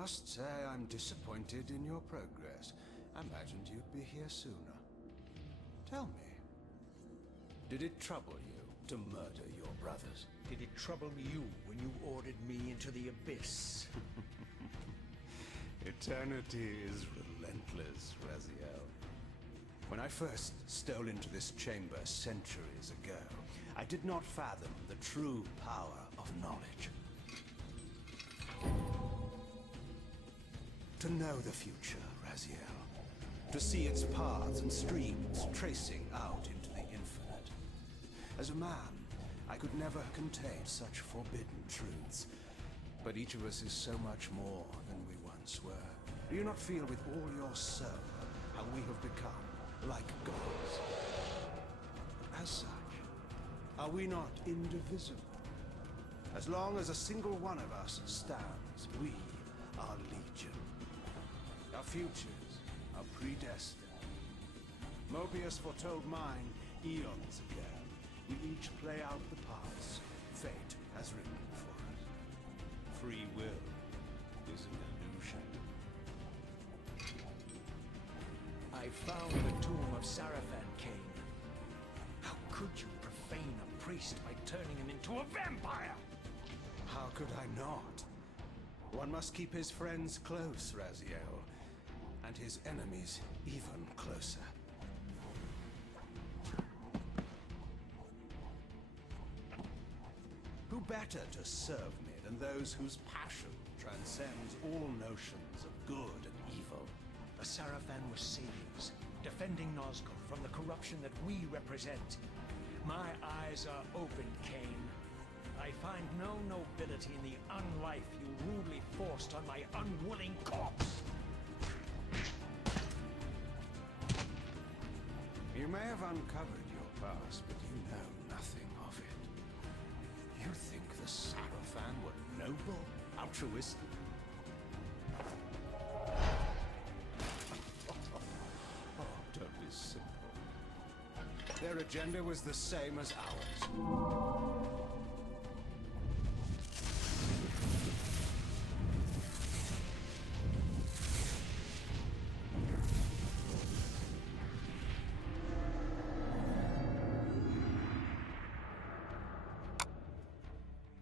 must say I'm disappointed in your progress. I imagined you'd be here sooner. Tell me, did it trouble you to murder your brothers? Did it trouble you when you ordered me into the abyss? Eternity is relentless, Raziel. When I first stole into this chamber centuries ago, I did not fathom the true power of knowledge. To know the future, Raziel. To see its paths and streams tracing out into the infinite. As a man, I could never contain such forbidden truths. But each of us is so much more than we once were. Do you not feel with all your soul how we have become like gods? As such, are we not indivisible? As long as a single one of us stands, we are legion. Our futures are predestined. Mobius foretold mine eons ago. We each play out the parts fate has written for us. Free will is an illusion. I found the tomb of Sarafan, Kane. How could you profane a priest by turning him into a vampire? How could I not? One must keep his friends close, Raziel, and his enemies even closer. Who better to serve me than those whose passion transcends all notions of good and evil? The Sarafan were saviors, defending Nazgûl from the corruption that we represent. My eyes are open, Kane. I find no nobility in the unlife you rudely forced on my unwilling corpse. You may have uncovered your past, but you know nothing of it. You think the Sarafan were noble, altruistic? Oh, don't be simple. Their agenda was the same as ours.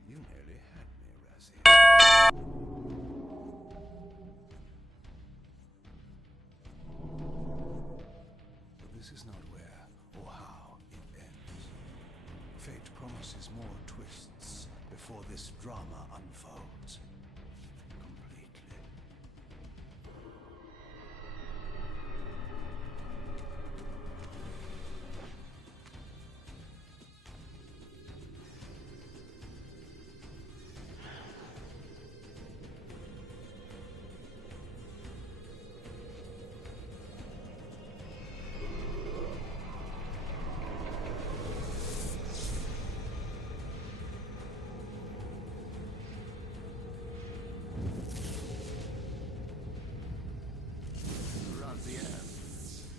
You nearly had me, Razzie. But this is not where or how it ends. Fate promises more twists before this drama unfolds completely.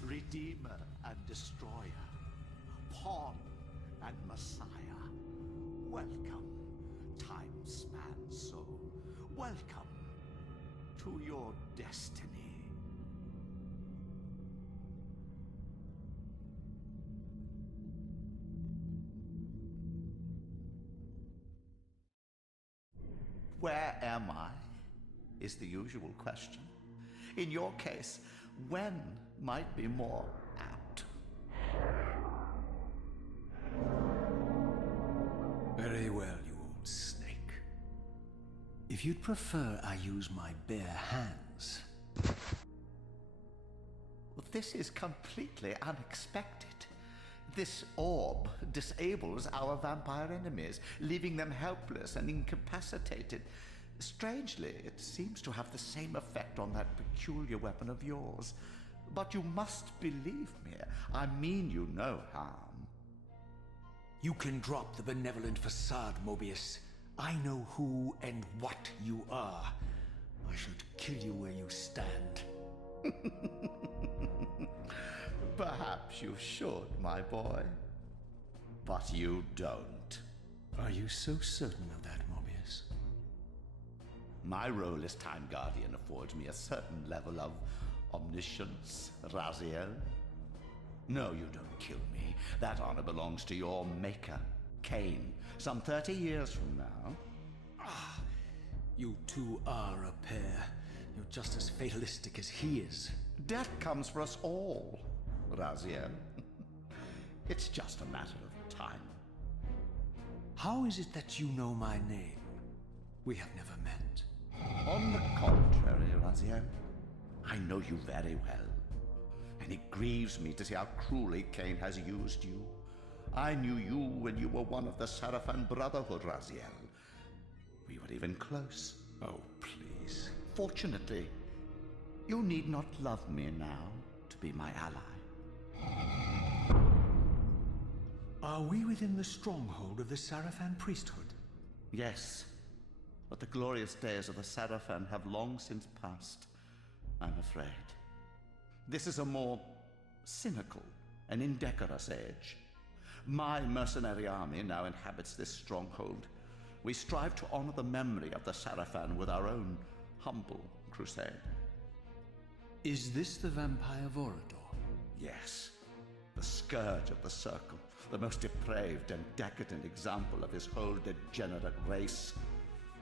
Redeemer and Destroyer, Pawn and Messiah. Welcome, time-span soul. Welcome to your destiny. Where am I? Is the usual question. In your case, when might be more apt. Very well, you old snake. If you'd prefer I use my bare hands. Well, this is completely unexpected. This orb disables our vampire enemies, leaving them helpless and incapacitated. Strangely, it seems to have the same effect on that peculiar weapon of yours. But you must believe me. I mean you no harm. You can drop the benevolent facade, Mobius. I know who and what you are. I should kill you where you stand. Perhaps you should, my boy. But you don't. Are you so certain of that, Mobius? My role as Time Guardian affords me a certain level of omniscience, Raziel. No, you don't kill me. That honor belongs to your maker, Cain, some 30 years from now. You two are a pair. You're just as fatalistic as he is. Death comes for us all, Raziel. It's just a matter of time. How is it that you know my name? We have never met. On the contrary, Raziel, I know you very well. And it grieves me to see how cruelly Cain has used you. I knew you when you were one of the Sarafan Brotherhood, Raziel. We were even close. Oh, please. Fortunately, you need not love me now to be my ally. Are we within the stronghold of the Sarafan priesthood? Yes, but the glorious days of the Sarafan have long since passed, I'm afraid. This is a more cynical and indecorous age. My mercenary army now inhabits this stronghold. We strive to honor the memory of the Sarafan with our own humble crusade. Is this the vampire Vorador? Yes, the scourge of the Circle, the most depraved and decadent example of his whole degenerate race.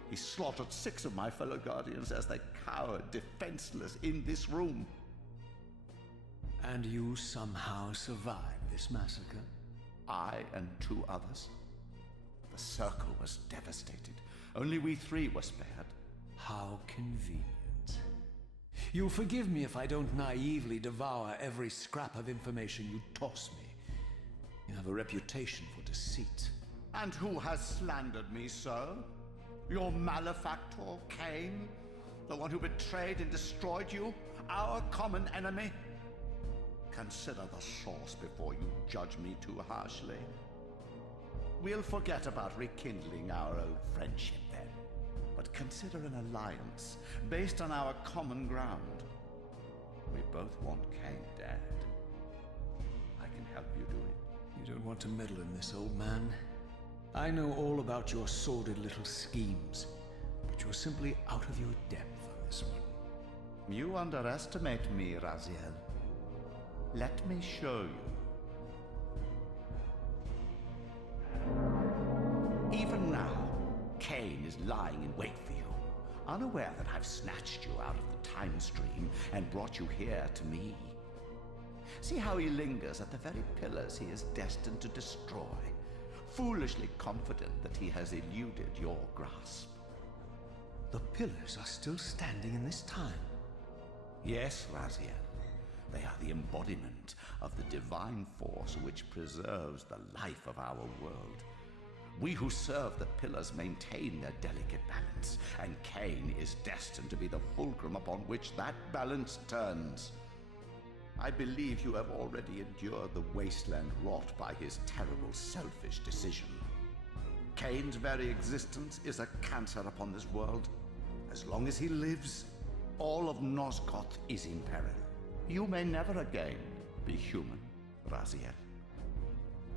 He slaughtered 6 of my fellow Guardians as they cowered defenseless in this room. And you somehow survived this massacre? I and 2 others. The Circle was devastated. Only we 3 were spared. How convenient. You'll forgive me if I don't naively devour every scrap of information you toss me. You have a reputation for deceit. And who has slandered me so? Your malefactor, Cain? The one who betrayed and destroyed you? Our common enemy? Consider the source before you judge me too harshly. We'll forget about rekindling our old friendship then, but consider an alliance based on our common ground. We both want Cain dead. I can help you do it. You don't want to meddle in this, old man. I know all about your sordid little schemes, but you're simply out of your depth on this one. You underestimate me, Raziel. Let me show you. Even now, Cain is lying in wait for you, unaware that I've snatched you out of the time stream and brought you here to me. See how he lingers at the very pillars he is destined to destroy, foolishly confident that he has eluded your grasp. The pillars are still standing in this time. Yes, Raziel. They are the embodiment of the divine force which preserves the life of our world. We who serve the pillars maintain their delicate balance, and Cain is destined to be the fulcrum upon which that balance turns. I believe you have already endured the wasteland wrought by his terrible, selfish decision. Cain's very existence is a cancer upon this world. As long as he lives, all of Nosgoth is in peril. You may never again be human, Raziel.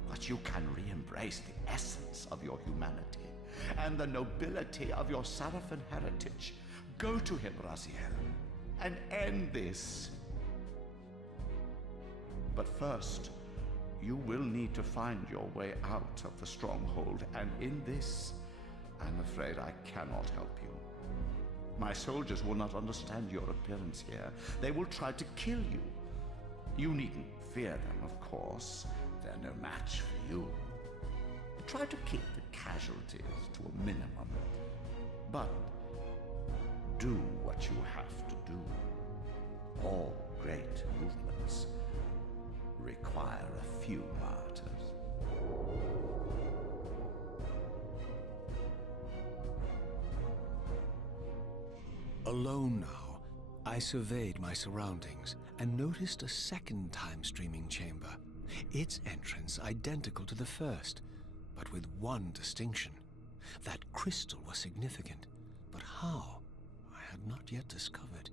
But you can re-embrace the essence of your humanity and the nobility of your Sarafan heritage. Go to him, Raziel, and end this. But first, you will need to find your way out of the stronghold, and in this, I'm afraid I cannot help you. My soldiers will not understand your appearance here. They will try to kill you. You needn't fear them, of course. They're no match for you. Try to keep the casualties to a minimum. But do what you have to do. All great movements require a few martyrs. Alone now, I surveyed my surroundings and noticed a second time-streaming chamber. Its entrance identical to the first, but with one distinction. That crystal was significant, but how, I had not yet discovered.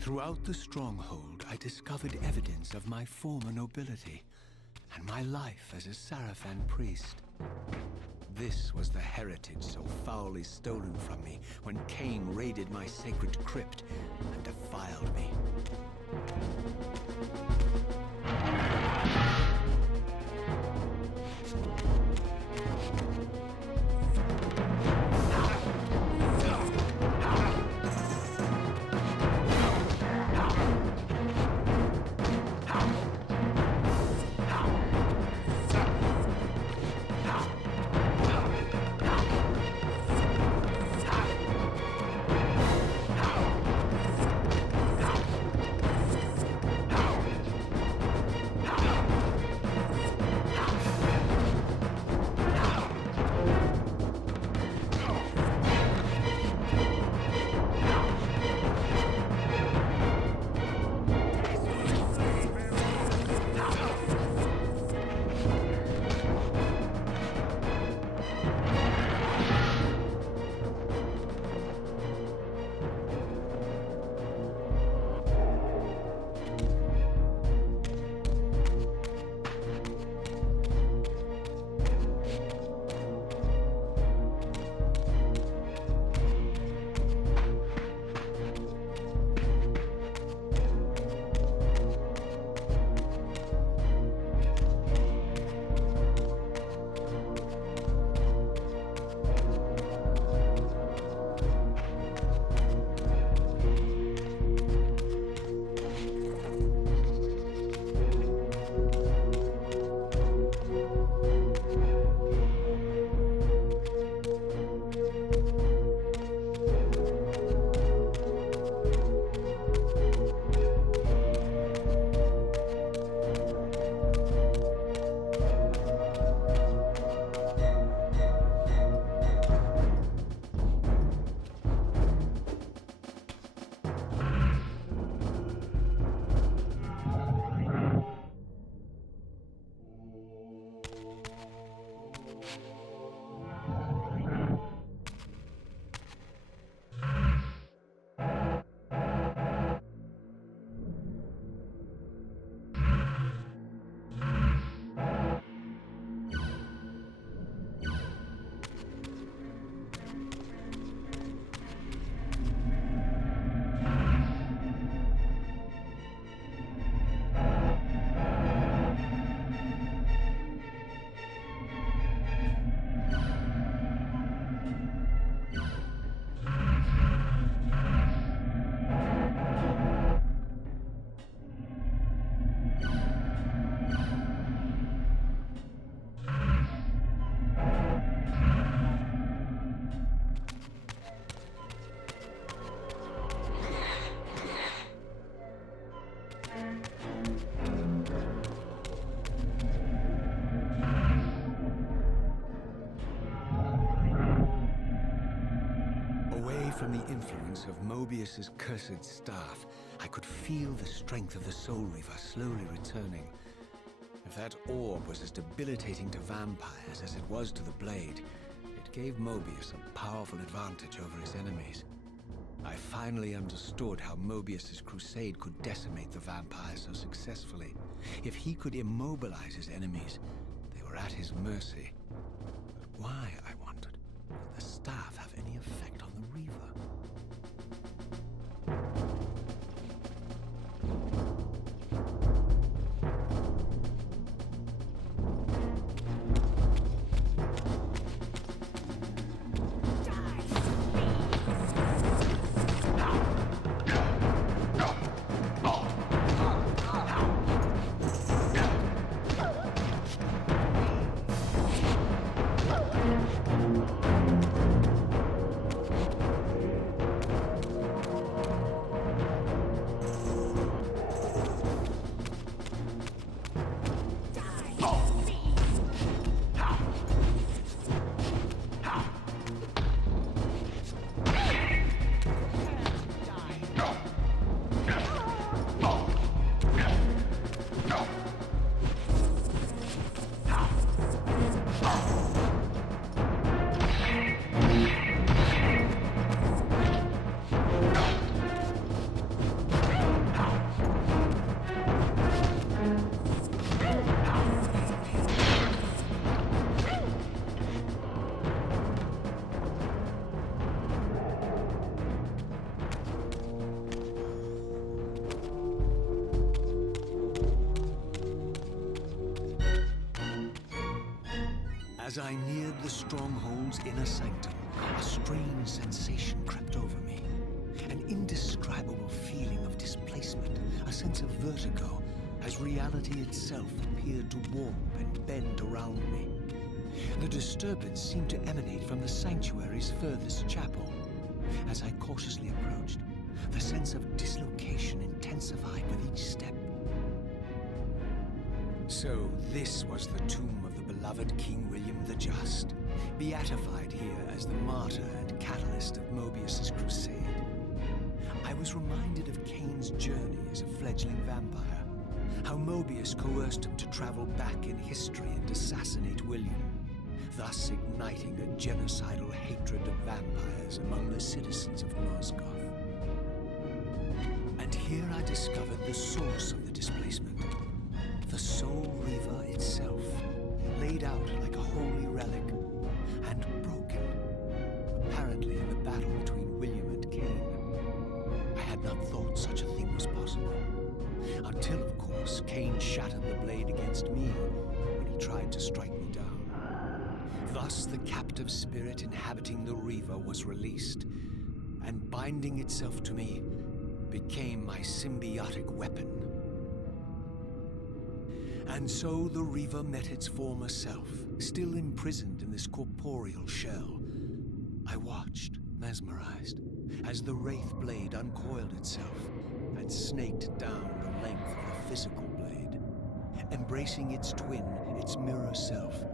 Throughout the stronghold, I discovered evidence of my former nobility and my life as a Sarafan priest. This was the heritage so foully stolen from me when Cain raided my sacred crypt and defiled me. From the influence of Mobius's cursed staff, I could feel the strength of the Soul Reaver slowly returning. If that orb was as debilitating to vampires as it was to the blade, it gave Mobius a powerful advantage over his enemies. I finally understood how Mobius's crusade could decimate the vampires so successfully. If he could immobilize his enemies, they were at his mercy. But why, I wondered, would the staff have any effect on the Reaver? As I neared the stronghold's inner sanctum, a strange sensation crept over me. An indescribable feeling of displacement, a sense of vertigo, as reality itself appeared to warp and bend around me. The disturbance seemed to emanate from the sanctuary's furthest chapel. As I cautiously approached, the sense of dislocation intensified with each step. So this was the tomb of the beloved King William the Just, beatified here as the martyr and catalyst of Mobius's crusade. I was reminded of Kane's journey as a fledgling vampire, how Mobius coerced him to travel back in history and assassinate William, thus igniting a genocidal hatred of vampires among the citizens of Nosgoth. And here I discovered the source of the displacement. The Soul Reaver itself, laid out like a holy relic, and broken, apparently in the battle between William and Kane. I had not thought such a thing was possible, until, of course, Kane shattered the blade against me when he tried to strike me down. Thus, the captive spirit inhabiting the Reaver was released, and binding itself to me became my symbiotic weapon. And so the Reaver met its former self, still imprisoned in this corporeal shell. I watched, mesmerized, as the Wraith blade uncoiled itself and snaked down the length of the physical blade. Embracing its twin, its mirror self,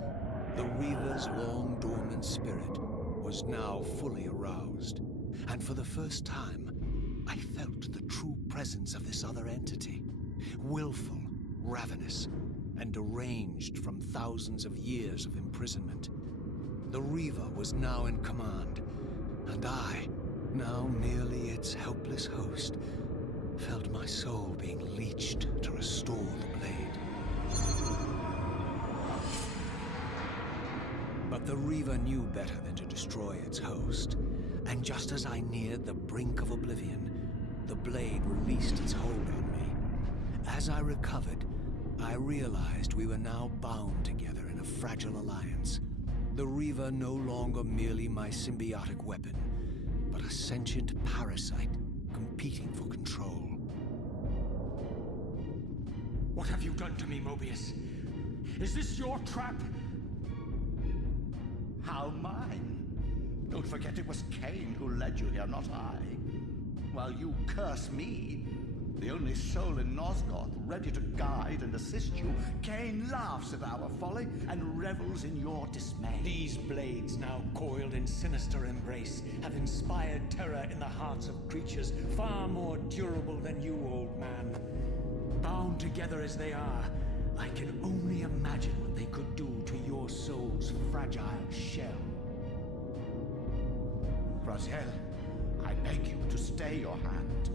the Reaver's long dormant spirit was now fully aroused. And for the first time, I felt the true presence of this other entity, willful, ravenous, and deranged from thousands of years of imprisonment. The Reaver was now in command, and I, now merely its helpless host, felt my soul being leeched to restore the blade. But the Reaver knew better than to destroy its host, and just as I neared the brink of oblivion, the blade released its hold on me. As I recovered, I realized we were now bound together in a fragile alliance. The Reaver no longer merely my symbiotic weapon, but a sentient parasite competing for control. What have you done to me, Mobius? Is this your trap? How mine? Don't forget it was Kane who led you here, not I. While you curse me, the only soul in Nosgoth ready to guide and assist you, Kane laughs at our folly and revels in your dismay. These blades, now coiled in sinister embrace, have inspired terror in the hearts of creatures far more durable than you, old man. Bound together as they are, I can only imagine what they could do to your soul's fragile shell. Raziel, I beg you to stay your hand.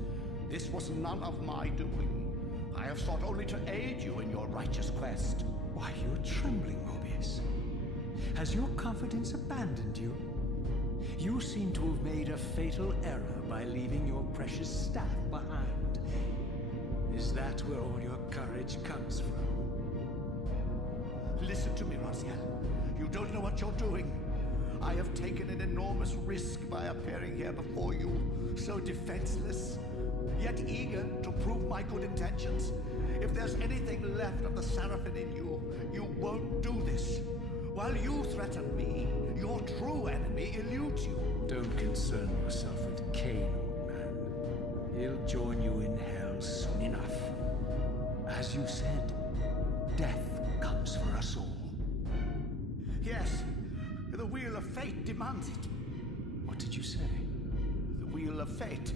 This was none of my doing. I have sought only to aid you in your righteous quest. Why, you're trembling, Mobius. Has your confidence abandoned you? You seem to have made a fatal error by leaving your precious staff behind. Is that where all your courage comes from? Listen to me, Raziel. You don't know what you're doing. I have taken an enormous risk by appearing here before you, so defenseless, yet eager to prove my good intentions. If there's anything left of the Seraphim in you, you won't do this. While you threaten me, your true enemy eludes you. Don't concern yourself with Kane, old man. He'll join you in hell soon enough. As you said, death comes for us all. Yes, the wheel of fate demands it. What did you say? The wheel of fate.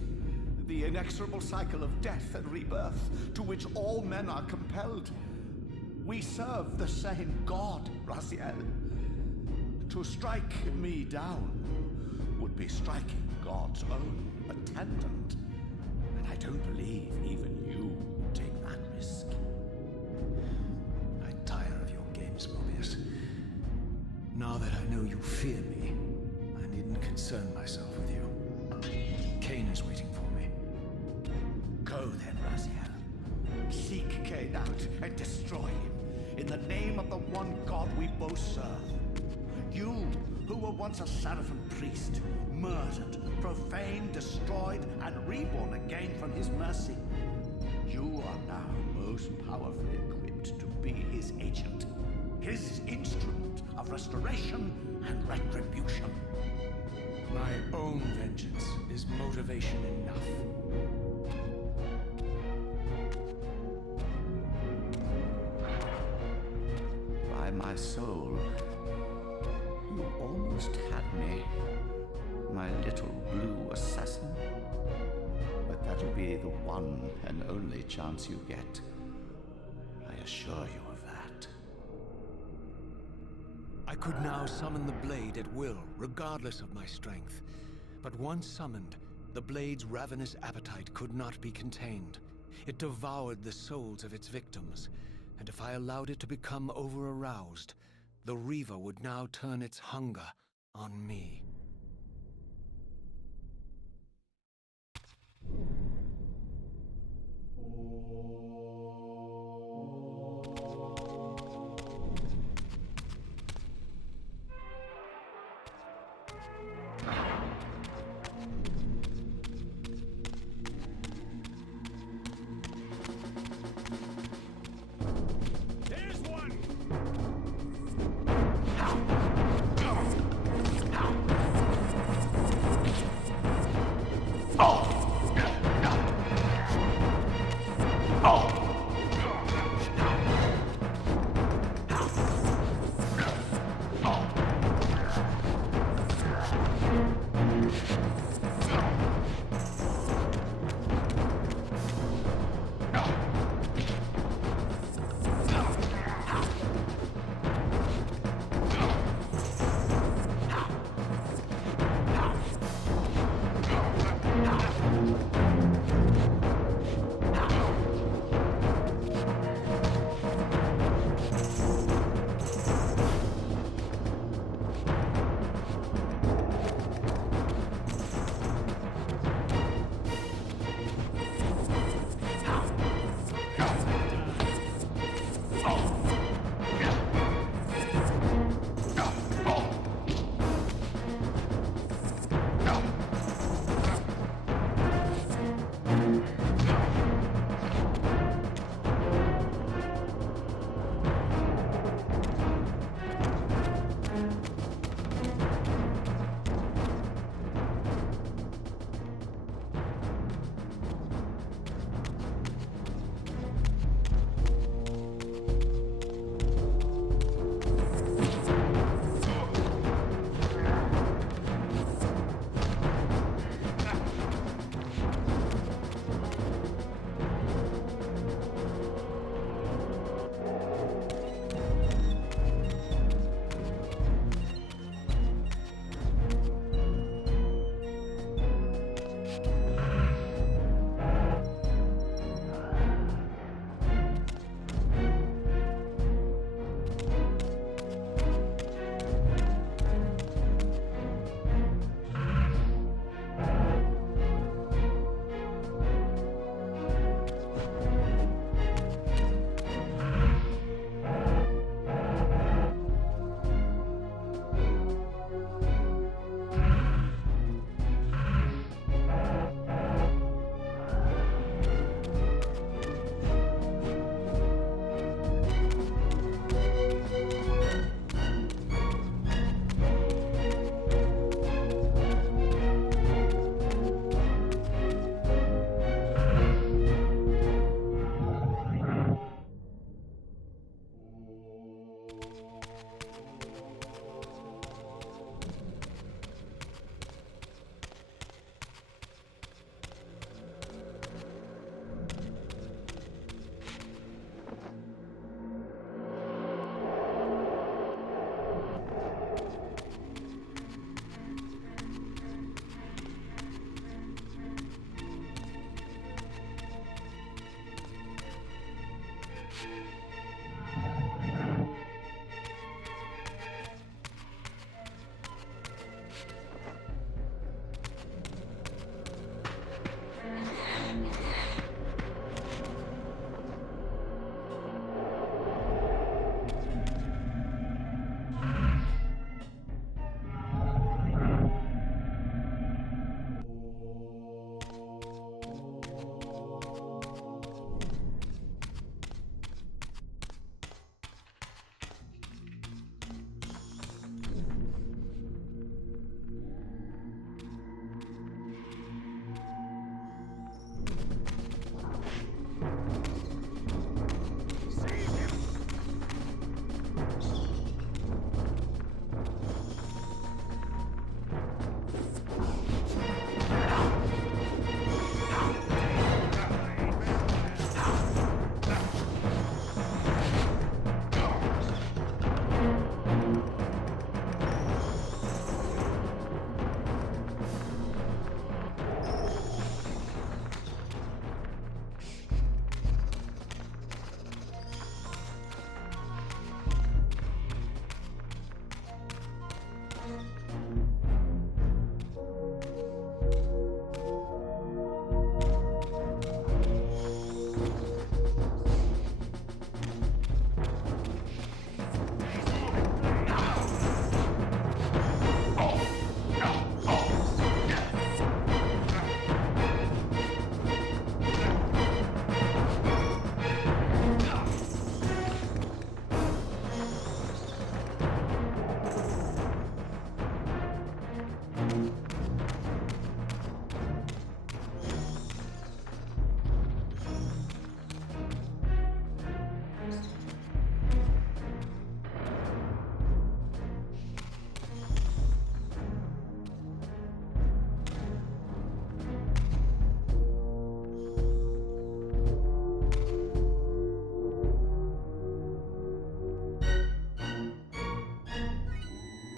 The inexorable cycle of death and rebirth to which all men are compelled. We serve the same God, Raziel. To strike me down would be striking God's own attendant. And I don't believe even you would take that risk. I tire of your games, Mobius. Now that I know you fear me, I needn't concern myself with you. Kane is waiting for me. Go then, Raziel. Seek Kane out and destroy him in the name of the one God we both serve. You, who were once a Seraphim priest, murdered, profaned, destroyed, and reborn again from his mercy. You are now most powerfully equipped to be his agent, his instrument of restoration and retribution. My own vengeance is motivation enough. By my soul, you almost had me, my little blue assassin. But that'll be the one and only chance you get. I assure you of that. I could now summon the blade at will, regardless of my strength. But once summoned, the blade's ravenous appetite could not be contained. It devoured the souls of its victims, and if I allowed it to become over-aroused, the Reaver would now turn its hunger on me. There's one! Oh!